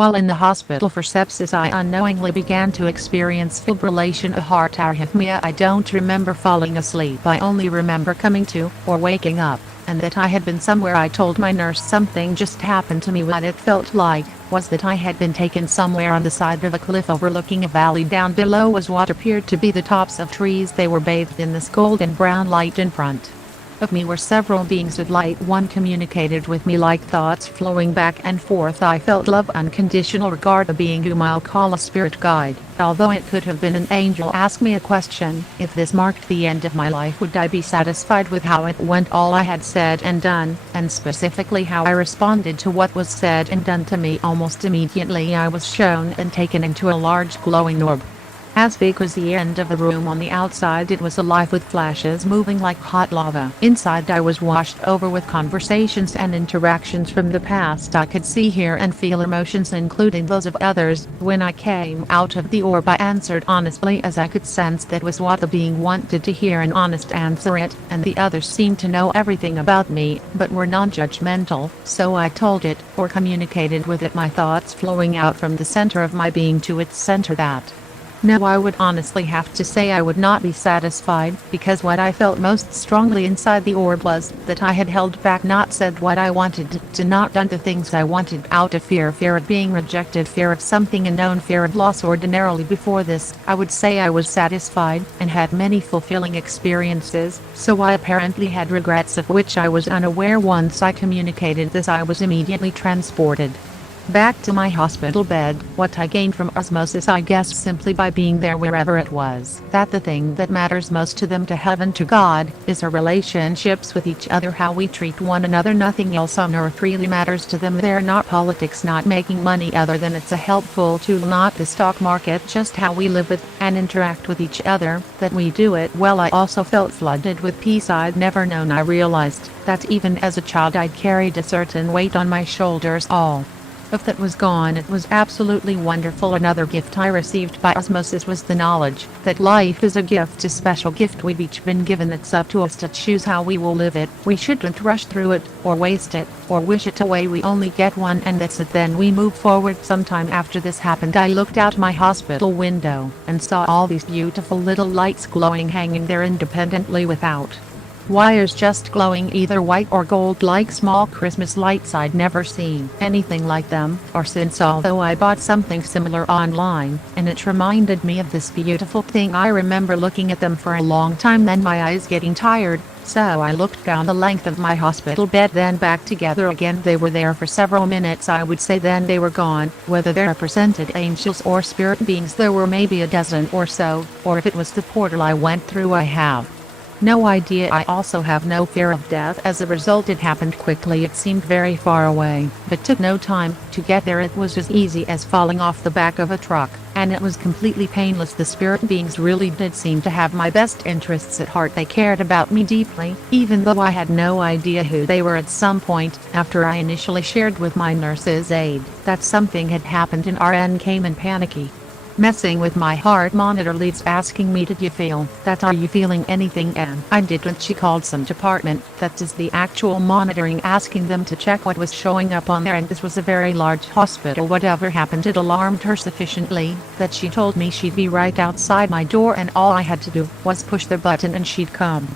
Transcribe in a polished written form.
While in the hospital for sepsis, I unknowingly began to experience fibrillation, a heart arrhythmia. I don't remember falling asleep. I only remember coming to, or waking up, and that I had been somewhere. I told my nurse something just happened to me. What it felt like was that I had been taken somewhere on the side of a cliff overlooking a valley. Down below was what appeared to be the tops of trees. They were bathed in this golden brown light. In front of me were several beings of light. One communicated with me like thoughts flowing back and forth. I felt love, unconditional regard. A being whom I'll call a spirit guide, although it could have been an angel, asked me a question. If this marked the end of my life, would I be satisfied with how it went, all I had said and done, and specifically how I responded to what was said and done to me? Almost immediately I was shown and taken into a large glowing orb, as big as the end of a room. On the outside it was alive with flashes moving like hot lava. Inside I was washed over with conversations and interactions from the past. I could see, hear and feel emotions, including those of others. When I came out of the orb I answered honestly, as I could sense that was what the being wanted to hear, an honest answer. It and the others seemed to know everything about me, but were non-judgmental, so I told it, or communicated with it, my thoughts flowing out from the center of my being to its center. That no, I would honestly have to say I would not be satisfied, because what I felt most strongly inside the orb was that I had held back, not said what I wanted to, not done the things I wanted out of fear of being rejected, fear of something unknown, fear of loss. Ordinarily before this, I would say I was satisfied and had many fulfilling experiences, so I apparently had regrets of which I was unaware. Once I communicated this, I was immediately transported back to my hospital bed. What I gained from osmosis, I guess simply by being there wherever it was, that the thing that matters most to them, to heaven, to God, is our relationships with each other, how we treat one another. Nothing else on earth really matters to them. They're not politics, not making money, other than it's a helpful tool, not the stock market, just how we live with and interact with each other, that we do it well. I also felt flooded with peace I'd never known. I realized that even as a child I'd carried a certain weight on my shoulders. All of that was gone. It was absolutely wonderful. Another gift I received by osmosis was the knowledge that life is a gift, a special gift we've each been given. It's up to us to choose how we will live it. We shouldn't rush through it, or waste it, or wish it away. We only get one, and that's it. Then we move forward. Sometime after this happened, I looked out my hospital window and saw all these beautiful little lights glowing, hanging there independently without wires, just glowing either white or gold like small Christmas lights. I'd never seen anything like them or since, although I bought something similar online, and it reminded me of this beautiful thing. I remember looking at them for a long time, then my eyes getting tired, so I looked down the length of my hospital bed, then back together again. They were there for several minutes, I would say, then they were gone. Whether they represented angels or spirit beings, there were maybe a dozen or so, or if it was the portal I went through, I have no idea. I also have no fear of death. As a result, it happened quickly. It seemed very far away, but took no time to get there. It was as easy as falling off the back of a truck, and it was completely painless. The spirit beings really did seem to have my best interests at heart. They cared about me deeply, even though I had no idea who they were. At some point, after I initially shared with my nurse's aide that something had happened, an RN came in panicky, messing with my heart monitor leads, asking me, "Did you feel that? Are you feeling anything?" And I didn't. She called some department that does the actual monitoring, asking them to check what was showing up on there, and this was a very large hospital. Whatever happened, it alarmed her sufficiently that she told me she'd be right outside my door, and all I had to do was push the button and she'd come.